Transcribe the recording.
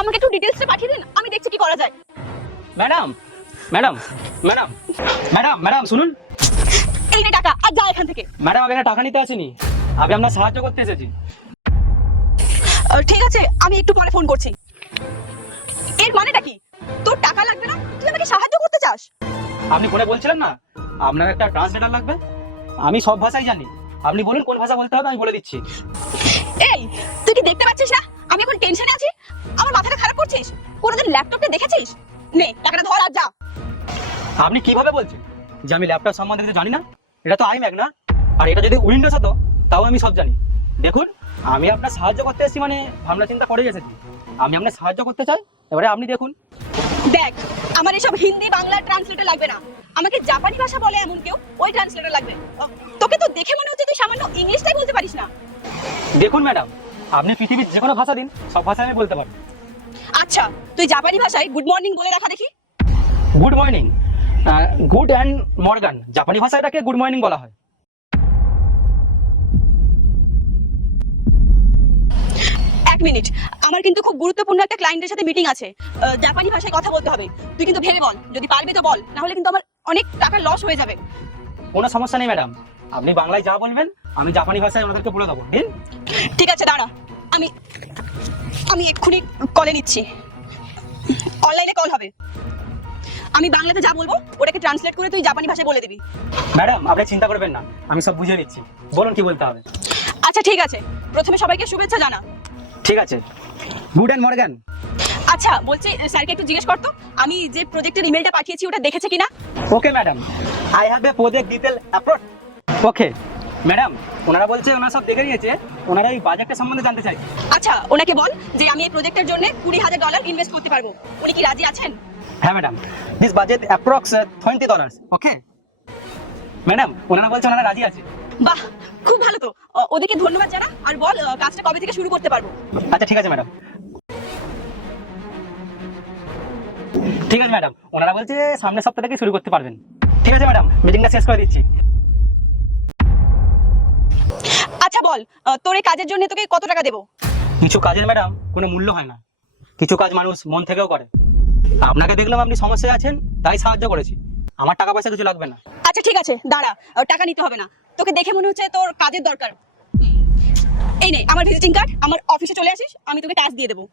আমাকে একটু ডিটেইলসটা পাঠিয়ে দিন, আমি দেখছি কি করা যায়। Madam madam madam madam madam শুনুন। এই নে টাকা, আর যা এখান থেকে। ম্যাডাম আমি এখানে টাকা নিতে আসিনি, আমি আপনার সাহায্য করতে এসেছি। ঠিক আছে, আমি একটু পরে ফোন করছি। এর মানেটা কি? তোর টাকা লাগবে না, তুই আমাকে সাহায্য করতে চাস? আপনি ফোনে বলছিলেন না আপনার একটা ট্রান্সলেটর লাগবে, আমি সব ভাষাই জানি, আপনি বলুন কোন ভাষা বলতে হবে আমি বলে দিচ্ছি। এই, তুই কি দেখতে পাচ্ছিস না আমি এখন টেনশনে আছি? আমার মাথাটা খারাপ করছিস? কোনোদিন ল্যাপটপটা দেখেছিস? নে টাকাটা ধর আর যা। আপনি কিভাবে বলছেন যে আমি ল্যাপটপ সম্বন্ধে কিছু জানি না? এটা তো আইম্যাক না, আর এটা যদি উইন্ডোজ হতো তাও আমি সব জানি। দেখুন, আমি আপনার সাহায্য করতে এসেছি, মানে ভাবনা চিন্তা করে এসেছি, আমি আপনার সাহায্য করতে চাই, এবারে আপনি দেখুন। দেখ, আমার এসব হিন্দি বাংলা ট্রান্সলেটর লাগবে না, আমাকে জাপানি ভাষা বলে এমন কেউ ওই ট্রান্সলেটর লাগবে। তোকে তো দেখে মনে হচ্ছে তুই সামান্য ইংলিশটাই বলতে পারিস না। দেখুন ম্যাডাম, আপনি পৃথিবীর যে কোনো ভাষা দিন, সব ভাষা আমি বলতে পারি। আচ্ছা, তুই জাপানি ভাষায় গুড মর্নিং বলে দেখা দেখি। Good morning, good and Morgan, জাপানি ভাষায় এটাকে গুড মর্নিং বলা হয়। এক মিনিট, আমার কিন্তু খুব গুরুত্বপূর্ণ একটা ক্লায়েন্টের সাথে মিটিং আছে, জাপানি ভাষায় কথা বলতে হবে। তুই কিন্তু ভেবে বল, যদি পারবি তো বল, না হলে কিন্তু আমার অনেক টাকা লস হয়ে যাবে। কোনো সমস্যা নেই ম্যাডাম, আপনি বাংলায় যা বলবেন আমি জাপানি ভাষায় ওনাদেরকে বলে দেবো। দিন। ঠিক আছে, দাঁড়া, আমি আমি এক্ষুনি কলে নিচ্ছি। অনলাইনে কল হবে, আমি বাংলাতে যা বলবো ওটাকে ট্রান্সলেট করে তুই জাপানি ভাষায় বলে দিবি। ম্যাডাম আপনি চিন্তা করবেন না, আমি সব বুঝিয়ে দিচ্ছি, বলুন কি বলতে হবে। আচ্ছা ঠিক আছে, প্রথমে সবাইকে শুভেচ্ছা জানা। ঠিক আছে, গুড অ্যান্ড মর্গান। আচ্ছা বলছি, স্যারকে একটু জিজ্ঞেস করতো আমি যে প্রজেক্টের ইমেলটা পাঠিয়েছি ওটা দেখেছে কিনা। Okay madam, I have a project detail approach. Okay madam, ওনারা বলছে ওনারা সব দেখে নিয়েছে, ওনারা এই বাজেটের সম্বন্ধে জানতে চাই। আচ্ছা, ওনাকে বল যে আমি এই প্রজেক্টের জন্য $20,000 ইনভেস্ট করতে পারবো। উনি কি রাজি আছেন? হ্যাঁ madam, this budget approx $20। Okay madam, ওনারা বলছে ওনারা রাজি আছে। বাহ, খুব ভালো তো। ওদেরকে ধন্যবাদ জানা আর বল কাজটা কবে থেকে শুরু করতে পারবো। আচ্ছা ঠিক আছে ম্যাডাম। ঠিক আছে ম্যাডাম, ওনারা বলছে সামনের সপ্তাহ থেকে শুরু করতে পারবেন। ঠিক আছে ম্যাডাম, মিটিংটা শেষ করে দিচ্ছি। আচ্ছা বল, তোর এই কাজের জন্য তোকে কত টাকা দেবো? কিছু কাজের ম্যাডাম কোনো মূল্য হয় না, কিছু কাজ মানুষ মন থেকেও করে। আপনাকে দেখলাম আপনি সমস্যায় আছেন, তাই সাহায্য করেছি, আমার টাকা পয়সা কিছু লাগবে না। আচ্ছা ঠিক আছে, দাঁড়া, টাকা নিতে হবে না, তোকে দেখে মনে হচ্ছে তোর কাজের দরকার। এই নে আমার ভিজিটিং কার্ড, আমার অফিসে চলে আসিস, আমি তোকে টাস্ক দিয়ে দেবো।